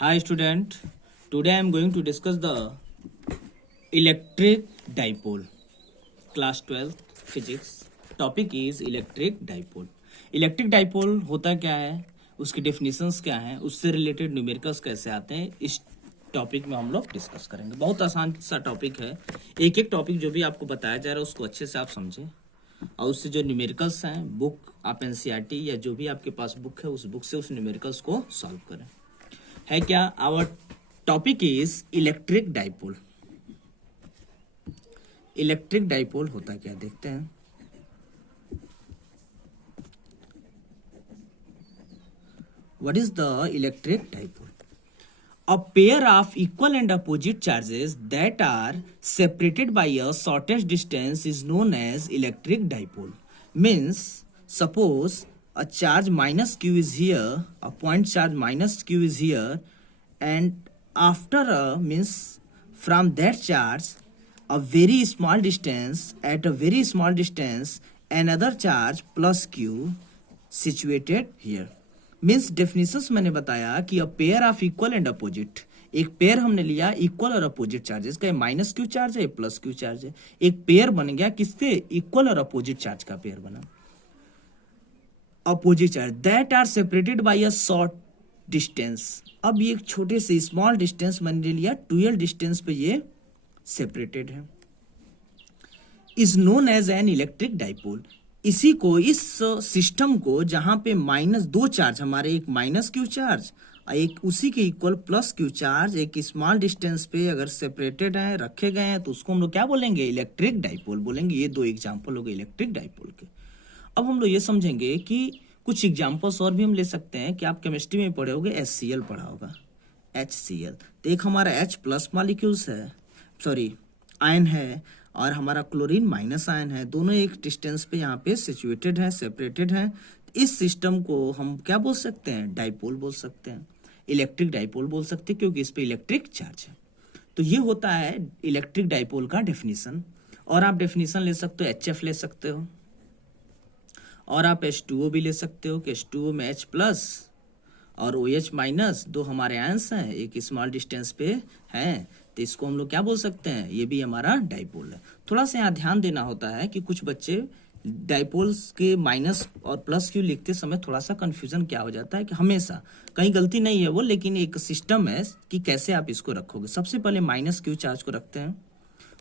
Hi student, today I am going to discuss the electric dipole. Class 12 physics. Topic is electric dipole. Electric dipole होता क्या है, उसकी definitions क्या हैं, उससे रिलेटेड न्यूमेरिकल्स कैसे आते हैं, इस टॉपिक में हम लोग डिस्कस करेंगे। बहुत आसान सा टॉपिक है। एक एक टॉपिक जो भी आपको बताया जा रहा है उसको अच्छे से आप समझें और उससे जो न्यूमेरिकल्स हैं, बुक आप एनसीईआरटी या जो भी आपके पास बुक है उस बुक से उस न्यूमेरिकल्स को सॉल्व करें। है क्या? Our topic is electric dipole. Electric dipole होता क्या, देखते हैं। What is the electric dipole? A pair of equal and opposite charges that are separated by a shortest distance is known as electric dipole. Means, suppose a charge minus q is here, a point charge minus q is here, and after from that charge, a very small distance, at a very small distance, another charge plus q situated here. Means definitions मैंने बताया कि a pair of equal and opposite, एक pair हमने लिया equal और opposite charges का, minus q charge है plus q charge है, एक पेयर बन गया किससे? इक्वल और अपोजिट चार्ज का पेयर बना। Opposite charge that are separated by a short distance. अब ये एक छोटे से स्मॉल डिस्टेंस मैंने लिया, 12 डिस्टेंस पे ये सेपरेटेड है, is known as an electric dipole. इसी को, इस सिस्टम को जहां पे माइनस दो चार्ज हमारे, एक माइनस क्यू चार्ज और एक उसी के इक्वल प्लस क्यू चार्ज, एक स्मॉल डिस्टेंस पे अगर सेपरेटेड है, रखे गए हैं, तो उसको हम लोग क्या बोलेंगे? इलेक्ट्रिक डाइपोल बोलेंगे। ये दो एग्जांपल हो गए इलेक्ट्रिक डाइपोल के। अब हम लोग ये समझेंगे कि कुछ एग्जांपल्स और भी हम ले सकते हैं कि आप केमिस्ट्री में पढ़े होगे, HCl पढ़ा होगा, HCl। तो एक हमारा H प्लस मॉलिक्यूल्स है, सॉरी आयन है, और हमारा क्लोरीन माइनस आयन है, दोनों एक डिस्टेंस पे यहाँ पे सिचुएटेड है, सेपरेटेड है। इस सिस्टम को हम क्या बोल सकते हैं? डाइपोल बोल सकते हैं, इलेक्ट्रिक डाइपोल बोल सकते हैं, क्योंकि इस पे इलेक्ट्रिक चार्ज है। तो ये होता है इलेक्ट्रिक डाइपोल का डेफिनेशन। और आप डेफिनेशन ले सकते हो, HF ले सकते हो, और आप H2O भी ले सकते हो कि H2O में H प्लस और OH माइनस दो हमारे आयंस हैं, एक स्मॉल डिस्टेंस पे हैं, तो इसको हम लोग क्या बोल सकते हैं? ये भी हमारा डाइपोल है। थोड़ा सा यहाँ ध्यान देना होता है कि कुछ बच्चे डाइपोल्स के माइनस और प्लस क्यू लिखते समय थोड़ा सा कंफ्यूजन क्या हो जाता है कि हमेशा, कहीं गलती नहीं है वो, लेकिन एक सिस्टम है कि कैसे आप इसको रखोगे। सबसे पहले माइनस क्यू चार्ज को रखते हैं,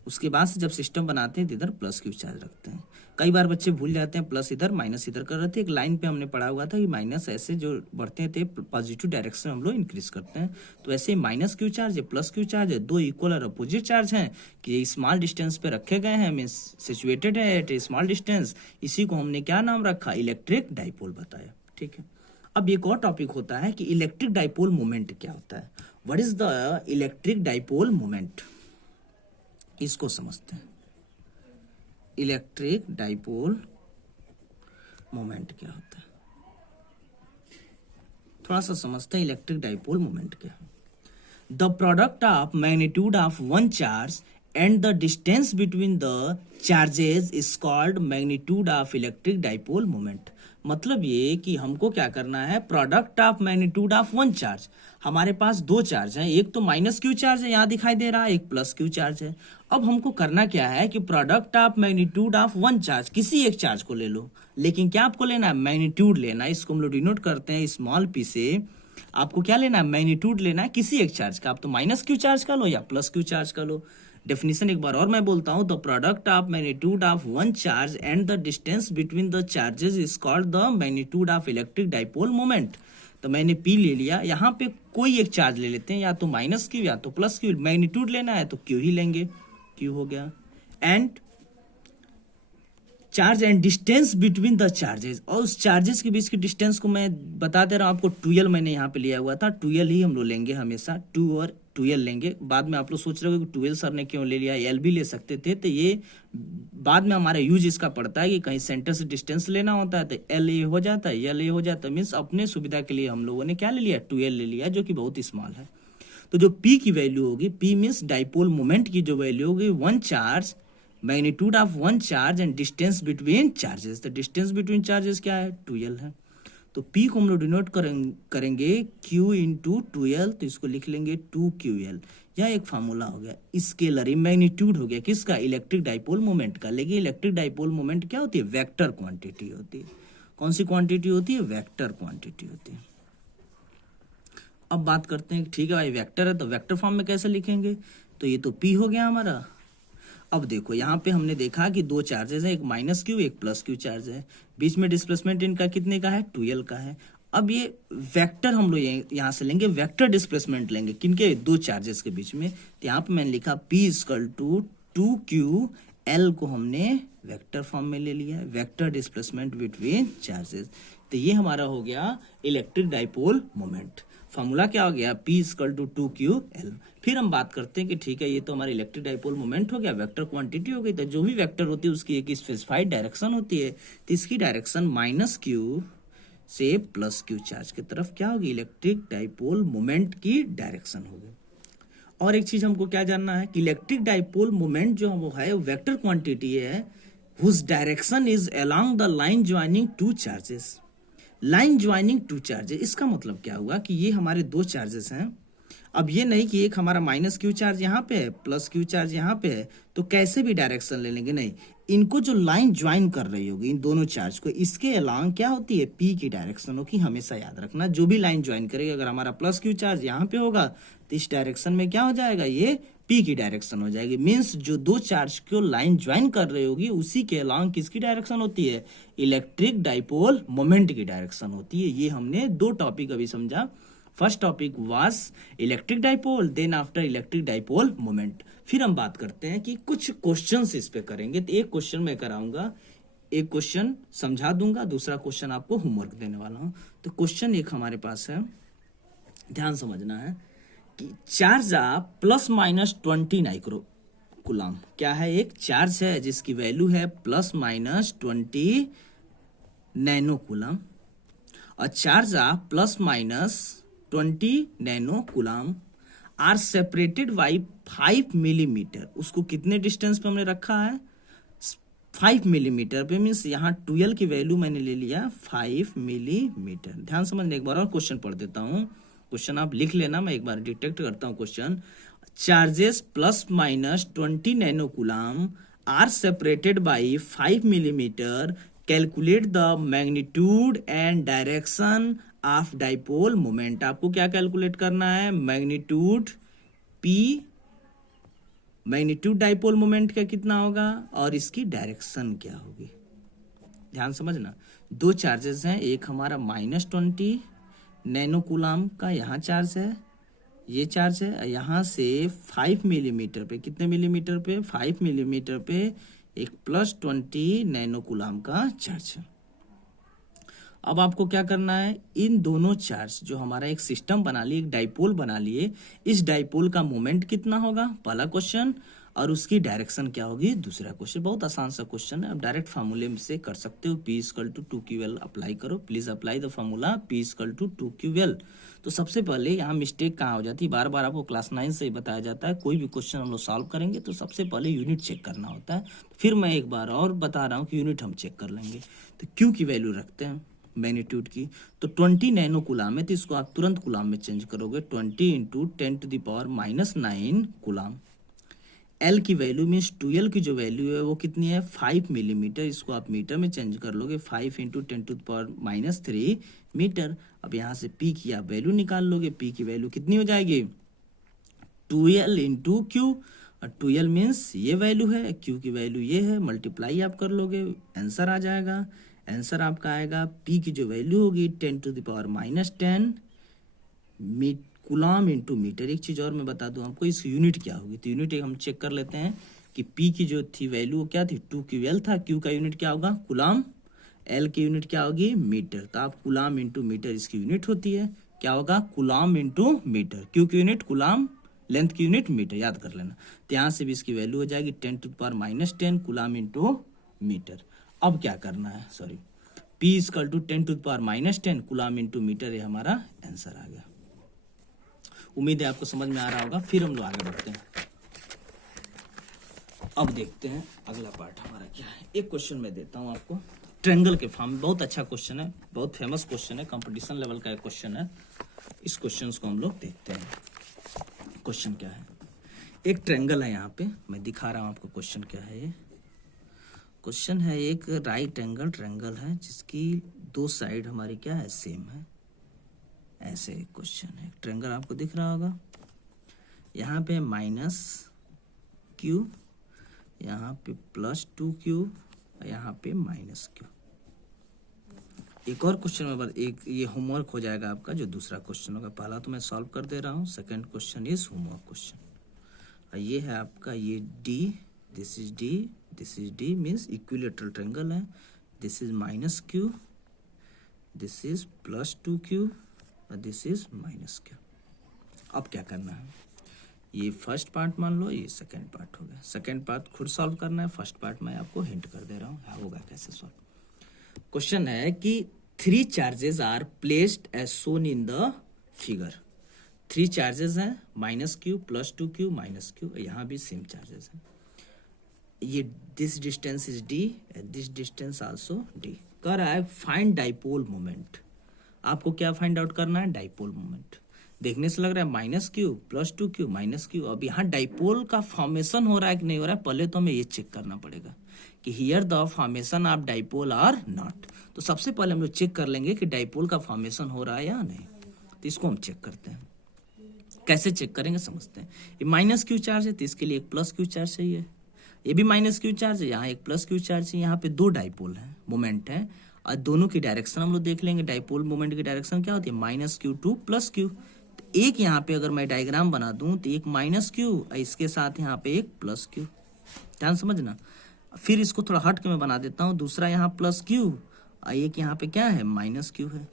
उसके बाद से जब सिस्टम बनाते हैं तो इधर प्लस क्यू चार्ज रखते हैं। कई बार बच्चे भूल जाते हैं, प्लस इधर माइनस इधर कर रहे थे। एक लाइन पे हमने पढ़ा हुआ था कि माइनस ऐसे जो बढ़ते थे पॉजिटिव डायरेक्शन में हम लोग इंक्रीज करते हैं, तो ऐसे माइनस क्यू चार्ज है, प्लस क्यू चार्ज है, दो इक्वल और अपोजिट चार्ज हैं कि स्मॉल डिस्टेंस पे रखे गए हैं, मीन्स सिचुएटेड है एट ए स्मॉल डिस्टेंस। इसी को हमने क्या नाम रखा? इलेक्ट्रिक डाइपोल बताया। ठीक है। अब एक और टॉपिक होता है कि इलेक्ट्रिक डाइपोल मोमेंट क्या होता है। What is the electric dipole moment? इसको समझते हैं। इलेक्ट्रिक डाइपोल मोमेंट क्या होता है, थोड़ा सा समझते हैं। इलेक्ट्रिक डाइपोल मोमेंट क्या है? The product of magnitude of one charge and the distance between the charges is called magnitude of electric dipole moment. मतलब ये कि हमको क्या करना है? Product of magnitude of one charge, हमारे पास दो चार्ज हैं, एक तो माइनस क्यू चार्ज है यहाँ दिखाई दे रहा है, एक प्लस क्यू चार्ज है। अब हमको करना क्या है कि product of magnitude of one charge, किसी एक चार्ज को ले लो, लेकिन क्या आपको लेना है? मैग्नीट्यूड लेना है। इसको हम लोग डिनोट करते हैं स्मॉल पी से। आपको क्या लेना है? मैग्नीट्यूड लेना है किसी एक चार्ज का। आप तो माइनस क्यू चार्ज का लो या प्लस क्यू चार्ज का लो। डेफिनेशन एक बार और मैं बोलता हूं, the product of magnitude of one charge and the distance between the charges is called the magnitude of electric dipole moment. तो मैंने पी ले लिया, यहाँ पे कोई एक चार्ज ले लेते हैं, या तो माइनस क्यू या तो प्लस क्यू। मैग्नीट्यूड लेना है तो क्यू ही लेंगे, क्यू हो गया। And charge and distance between the charges, और उस चार्जेस के बीच की डिस्टेंस को मैं बता दे रहा हूं आपको, 12 मैंने यहाँ पे लिया हुआ था, 12 ही हम लोग लेंगे हमेशा, 2 और 12 लेंगे। बाद में आप लोग सोच रहे हो कि 12 सर ने क्यों ले लिया, एल भी ले सकते थे। तो ये बाद में हमारा यूज इसका पड़ता है कि कहीं सेंटर से डिस्टेंस लेना होता है तो एल ए हो जाता है, एल ए हो जाता है। मीन्स अपने सुविधा के लिए हम लोगों ने क्या ले लिया? 12 ले लिया, जो कि बहुत स्मॉल है। तो जो पी की वैल्यू होगी, पी मीन्स डाइपोल मोमेंट की जो वैल्यू होगी, one charge magnitude of one charge and distance between charges. तो डिस्टेंस बिटवीन चार्जेस क्या है? 12 है। तो P को हम लोग डिनोट करेंगे Q इंटू 2L, तो इसको लिख लेंगे 2QL। यह एक फार्मूला हो गया। स्केलर मैग्नीट्यूड हो गया किसका, इलेक्ट्रिक डाइपोल मोमेंट का। लेकिन इलेक्ट्रिक डाइपोल मोमेंट क्या होती है, वेक्टर क्वांटिटी होती है। कौन सी क्वांटिटी होती है, वेक्टर क्वांटिटी होती है। अब बात करते हैं, ठीक है भाई वेक्टर है तो वेक्टर फॉर्म में कैसे लिखेंगे, तो ये तो P हो गया हमारा। अब देखो यहाँ पे हमने देखा कि दो चार्जेस है, एक माइनस क्यू एक प्लस क्यू चार्ज है, बीच में डिस्प्लेसमेंट इनका कितने का है, 2L का है। अब ये वेक्टर हम लोग यहाँ से लेंगे, वेक्टर डिस्प्लेसमेंट लेंगे किनके, दो चार्जेस के बीच में। तो यहाँ पे मैंने लिखा P इक्वल टू 2QL को हमने वेक्टर फॉर्म में ले लिया, वेक्टर डिस्प्लेसमेंट बिटवीन चार्जेस। तो ये हमारा हो गया इलेक्ट्रिक डाइपोल मोमेंट। फॉर्मूला क्या हो गया, P इक्वल टू 2QL। फिर हम बात करते हैं कि ठीक है ये तो हमारा इलेक्ट्रिक डाइपोल मोमेंट हो गया, वेक्टर क्वांटिटी हो गई। तो जो भी वेक्टर होती है उसकी एक स्पेसिफाइड डायरेक्शन होती है, तो इसकी डायरेक्शन माइनस क्यू से प्लस क्यू चार्ज की तरफ क्या होगी, इलेक्ट्रिक डाइपोल मोमेंट की डायरेक्शन होगी। और एक चीज हमको क्या जानना है कि इलेक्ट्रिक डाइपोल मोमेंट जो वो है वेक्टर क्वांटिटी है, whose direction is along the line joining two charges. Line joining two charges, इसका मतलब क्या हुआ कि ये हमारे दो चार्जेस हैं। अब ये नहीं कि एक हमारा माइनस क्यू चार्ज यहाँ पे है, प्लस क्यू चार्ज यहाँ पे है, तो कैसे भी डायरेक्शन ले लेंगे, नहीं, इनको जो लाइन ज्वाइन कर रही होगी इन दोनों चार्ज को, इसके अलांग क्या होती है, पी की डायरेक्शन होगी। हमेशा याद रखना जो भी लाइन ज्वाइन करेगी, अगर हमारा प्लस क्यू चार्ज यहाँ पे होगा तो इस डायरेक्शन में क्या हो जाएगा, ये पी की डायरेक्शन हो जाएगी। मीन्स जो दो चार्ज को लाइन ज्वाइन कर रही होगी उसी के अलांग किसकी डायरेक्शन होती है, इलेक्ट्रिक डाइपोल मोमेंट की डायरेक्शन होती है। ये हमने दो टॉपिक अभी समझा। First topic was electric dipole, then after electric dipole moment. फिर हम बात करते हैं कि कुछ क्वेश्चंस इस पे करेंगे। तो एक क्वेश्चन मैं कराऊंगा, एक क्वेश्चन समझा दूंगा, दूसरा क्वेश्चन आपको होमवर्क देने वाला हूं। तो क्वेश्चन एक हमारे पास है, ध्यान समझना है कि चार्ज प्लस माइनस 20 नाइक्रो कूलम, क्या है, एक चार्ज है जिसकी वैल्यू है प्लस माइनस 20 नैनो कूलम, और charge plus minus 20 nano coulomb are separated by 5 millimetre. उसको कितने डिस्टेंस पे हमने रखा है, 5 मिलीमीटर पे। मीन्स यहाँ 12 की वैल्यू मैंने ले लिया 5 मिलीमीटर। ध्यान समझने, एक बार और क्वेश्चन पढ़ देता हूँ, क्वेश्चन आप लिख लेना, मैं एक बार डिटेक्ट करता हूँ question. Charges plus minus 20 nano coulomb are separated by 5 millimetre, calculate the magnitude and direction of dipole moment. आपको क्या कैलकुलेट करना है, magnitude P, magnitude dipole moment का कितना होगा और इसकी डायरेक्शन क्या होगी। ध्यान समझना, दो चार्जेस हैं, एक हमारा माइनस 20 नैनो कूलम का यहाँ चार्ज है, ये चार्ज है, यहाँ से 5 मिलीमीटर पे, कितने मिलीमीटर पे, 5 मिलीमीटर पे एक प्लस 20 नैनो कूलम का चार्ज है। अब आपको क्या करना है, इन दोनों चार्ज जो हमारा एक सिस्टम बना लिए, एक डाइपोल बना लिए, इस डाइपोल का मोमेंट कितना होगा, पहला क्वेश्चन, और उसकी डायरेक्शन क्या होगी, दूसरा क्वेश्चन। बहुत आसान सा क्वेश्चन है, आप डायरेक्ट फार्मूले से कर सकते हो। P equal to 2QL apply करो, please apply the formula P equal to 2QL। तो सबसे पहले यहाँ मिस्टेक कहाँ हो जाती है, बार बार आपको क्लास 9 से ही बताया जाता है, कोई भी क्वेश्चन हम लोग सॉल्व करेंगे तो सबसे पहले यूनिट चेक करना होता है। फिर मैं एक बार और बता रहा हूँ कि यूनिट हम चेक कर लेंगे। तो Q की वैल्यू रखते हैं मैग्नीट्यूड की, तो 20 नैनो कूलम है, तो इसको आप तुरंत कूलम में चेंज करोगे, 20 इंटू 10⁻⁻9 कूलम। L की वैल्यू मीन्स 2L की जो वैल्यू है वो कितनी है, 5 मिलीमीटर, इसको आप मीटर में चेंज कर लोगे, 5 इंटू 10⁻³ मीटर। अब यहाँ से P की आप वैल्यू निकाल लोगे, P की वैल्यू कितनी हो जाएगी, 2L इंटू Q, और 2L मीन्स ये वैल्यू है, Q की वैल्यू ये है, मल्टीप्लाई आप कर लोगे, आंसर आ जाएगा। आंसर आपका आएगा, P की जो वैल्यू होगी 10⁻⁻10 कूलम इंटू मीटर। एक चीज़ और मैं बता दूं आपको, इस यूनिट क्या होगी, तो यूनिट एक हम चेक कर लेते हैं कि P की जो थी वैल्यू क्या थी, 2QL था, Q का यूनिट क्या होगा, कूलम, L की यूनिट क्या होगी, मीटर। तो आप कूलम इंटू मीटर इसकी यूनिट होती है, क्या होगा, कूलम इंटू मीटर। Q की यूनिट कूलम, लेंथ की यूनिट मीटर, याद कर लेना। तो यहाँ से भी इसकी वैल्यू हो जाएगी 10⁻⁻10 कूलम इंटू मीटर। अब क्या करना है, sorry, P equal to 10⁻⁻10 coulomb into metre, ये हमारा आंसर आ गया। उम्मीद है आपको समझ में आ रहा होगा। फिर हम लोग आगे बढ़ते हैं, अब देखते हैं अगला पार्ट हमारा क्या है। एक क्वेश्चन मैं देता हूं आपको, ट्रायंगल के फॉर्म में। बहुत अच्छा क्वेश्चन है, बहुत फेमस क्वेश्चन है, कंपटीशन लेवल का क्वेश्चन है। इस क्वेश्चन को हम लोग देखते हैं। क्वेश्चन क्या है, एक ट्रायंगल है, यहाँ पे मैं दिखा रहा हूँ आपको क्वेश्चन क्या है। ये क्वेश्चन है, एक राइट एंगल ट्रायंगल है जिसकी दो साइड हमारी क्या है, सेम है। ऐसे एक क्वेश्चन है, ट्रायंगल आपको दिख रहा होगा। यहाँ पे माइनस क्यू, यहाँ पे +2q, यहाँ पे -q। एक और क्वेश्चन में एक ये होमवर्क हो जाएगा आपका, जो दूसरा क्वेश्चन होगा। पहला तो मैं सॉल्व कर दे रहा हूँ, second question is homework question. ये है आपका ये D, this is D, this is D means equilateral triangle है। This is -q, this is +2q और दिस इज -q। अब क्या करना है, ये फर्स्ट पार्ट मान लो, ये सेकंड पार्ट हो गया। सेकंड पार्ट खुद सॉल्व करना है, फर्स्ट पार्ट मैं आपको हिंट कर दे रहा हूँ होगा कैसे सॉल्व। क्वेश्चन है कि 3 charges are placed as shown in the figure. 3 charges हैं, -q, +2q, -q। यहाँ भी सेम चार्जेस हैं। ये this distance is d, this distance also d। कर रहा है फाइंड डाइपोल मोमेंट। आपको क्या फाइंड आउट करना है, डाइपोल मोमेंट। देखने से लग रहा है -q, +2q, -q। अब यहाँ डाइपोल का फॉर्मेशन हो रहा है कि नहीं हो रहा है, पहले तो हमें ये चेक करना पड़ेगा कि here the formation of dipole or not. तो सबसे पहले हम लोग चेक कर लेंगे कि डाइपोल का फॉर्मेशन हो रहा है या नहीं। तो इसको हम चेक करते हैं, कैसे चेक करेंगे समझते हैं। ये -q चार्ज है तो इसके लिए एक +q चार्ज चाहिए। ये भी -q चार्ज है, यहाँ एक +q चार्ज है। यहाँ पे 2 डाइपोल है, मोमेंट है, और दोनों की डायरेक्शन हम लोग देख लेंगे। डाइपोल मोमेंट की डायरेक्शन क्या होती है, -q टू +q। एक यहाँ पे अगर मैं डायग्राम बना दूं तो एक -q और इसके साथ यहाँ पे एक +q, ध्यान समझना। फिर इसको थोड़ा हट के मैं बना देता हूँ, दूसरा यहाँ +q और एक यहाँ पे क्या है, -q है।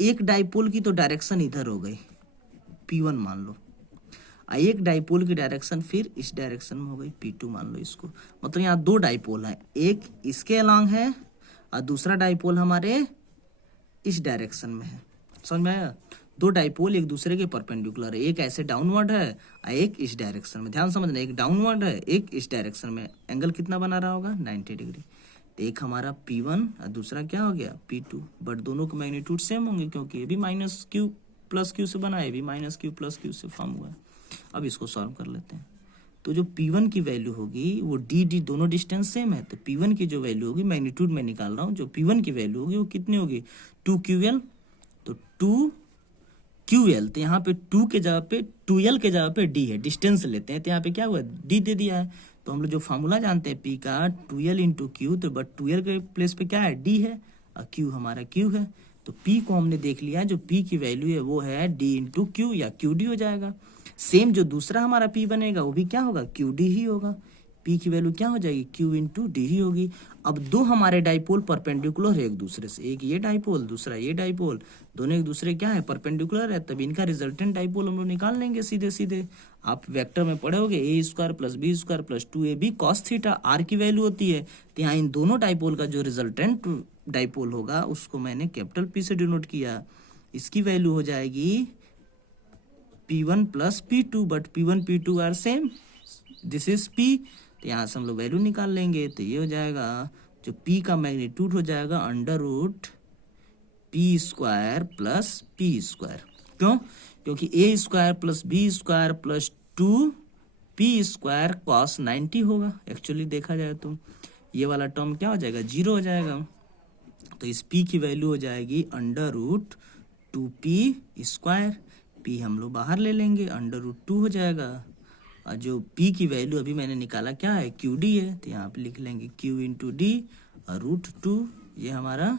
एक डाइपोल की तो डायरेक्शन इधर हो गई, P1 मान लो, और एक डाइपोल की डायरेक्शन फिर इस डायरेक्शन में हो गई, P2 मान लो इसको। मतलब यहाँ 2 डाइपोल हैं, एक इसके अलॉन्ग है और दूसरा डाइपोल हमारे इस डायरेक्शन में है। समझ में आया, 2 डाइपोल एक दूसरे के परपेंडिकुलर है, एक ऐसे डाउनवर्ड है और एक इस डायरेक्शन में। ध्यान समझना, एक डाउनवर्ड है, एक इस डायरेक्शन में। एंगल कितना बना रहा होगा, 90 डिग्री। तो एक हमारा P1 और दूसरा क्या हो गया, P2। बट दोनों के मैग्नीट्यूड सेम होंगे क्योंकि ये भी -q +q से बना है, ये भी -q +q से फॉर्म हुआ है। अब इसको सॉल्व कर लेते हैं। तो जो P1 की वैल्यू होगी वो D दोनों डिस्टेंस सेम है, तो P1 की जो वैल्यू होगी, मैग्नीट्यूड में निकाल रहा हूँ, जो P1 की वैल्यू होगी वो कितनी होगी, 2ql। तो 2ql, तो यहाँ पे 2 के जगह पे 2l के जगह पे d है, डिस्टेंस लेते हैं तो यहाँ पे क्या हुआ, d दे दिया है। तो हम लोग जो फार्मूला जानते हैं P का 2l × q, तो बट 2l के प्लेस पे क्या है, d है और q हमारा q है। तो P को हमने देख लिया, जो P की वैल्यू है वो है d × q या qd हो जाएगा। सेम जो दूसरा हमारा P बनेगा वो भी क्या होगा, qd ही होगा। P की वैल्यू क्या हो जाएगी, q × d ही होगी। अब 2 हमारे डाइपोल परपेंडिकुलर है एक दूसरे से, एक ये डाइपोल दूसरा ये डाइपोल, दोनों एक दूसरे क्या है, परपेंडिकुलर है। तब इनका रिजल्टेंट डाइपोल हम लोग निकाल लेंगे सीधे सीधे। आप वेक्टर में पढ़े होगे a² + b² + 2ab cos theta, r की वैल्यू होती है। तो यहाँ इन दोनों डाइपोल का जो रिजल्टेंट डाइपोल होगा उसको मैंने कैपिटल P से डिनोट किया। इसकी वैल्यू हो जाएगी P1 + P2, but P1 P2 are same, this is P। तो यहाँ से हम लोग वैल्यू निकाल लेंगे, तो ये हो जाएगा, जो P का मैग्नीट्यूड हो जाएगा √P² + P²। क्यों, क्योंकि a² + b² + 2p² cos 90 होगा। एक्चुअली देखा जाए तो ये वाला टर्म क्या हो जाएगा, 0 हो जाएगा। तो इस P की वैल्यू हो जाएगी √2p²। P हम लोग बाहर ले लेंगे, √2 हो जाएगा। और जो P की वैल्यू अभी मैंने निकाला क्या है, qd है, तो यहाँ पे लिख लेंगे q × d और √2, ये हमारा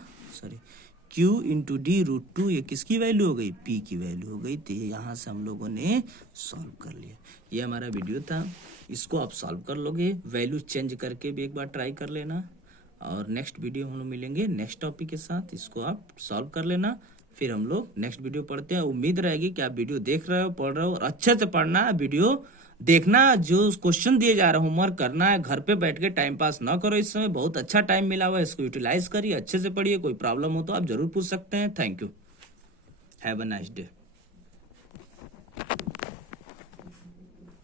q × d √2, ये किसकी वैल्यू हो गई, P की वैल्यू हो गई। तो यहाँ से हम लोगों ने सॉल्व कर लिया। ये हमारा वीडियो था, इसको आप सॉल्व कर लोगे, वैल्यू चेंज करके भी एक बार ट्राई कर लेना। और नेक्स्ट वीडियो हम लोग मिलेंगे नेक्स्ट टॉपिक के साथ, इसको आप सॉल्व कर लेना। फिर हम लोग नेक्स्ट वीडियो पढ़ते हैं। उम्मीद रहेगी कि आप वीडियो देख रहे हो, पढ़ रहे हो, और अच्छे से पढ़ना, वीडियो देखना, जो क्वेश्चन दिए जा रहे हैं होमवर्क करना है। घर पे बैठ के टाइम पास ना करो, इस समय बहुत अच्छा टाइम मिला हुआ है, इसको यूटिलाइज करिए, अच्छे से पढ़िए। कोई प्रॉब्लम हो तो आप जरूर पूछ सकते हैं। Thank you, have a nice day.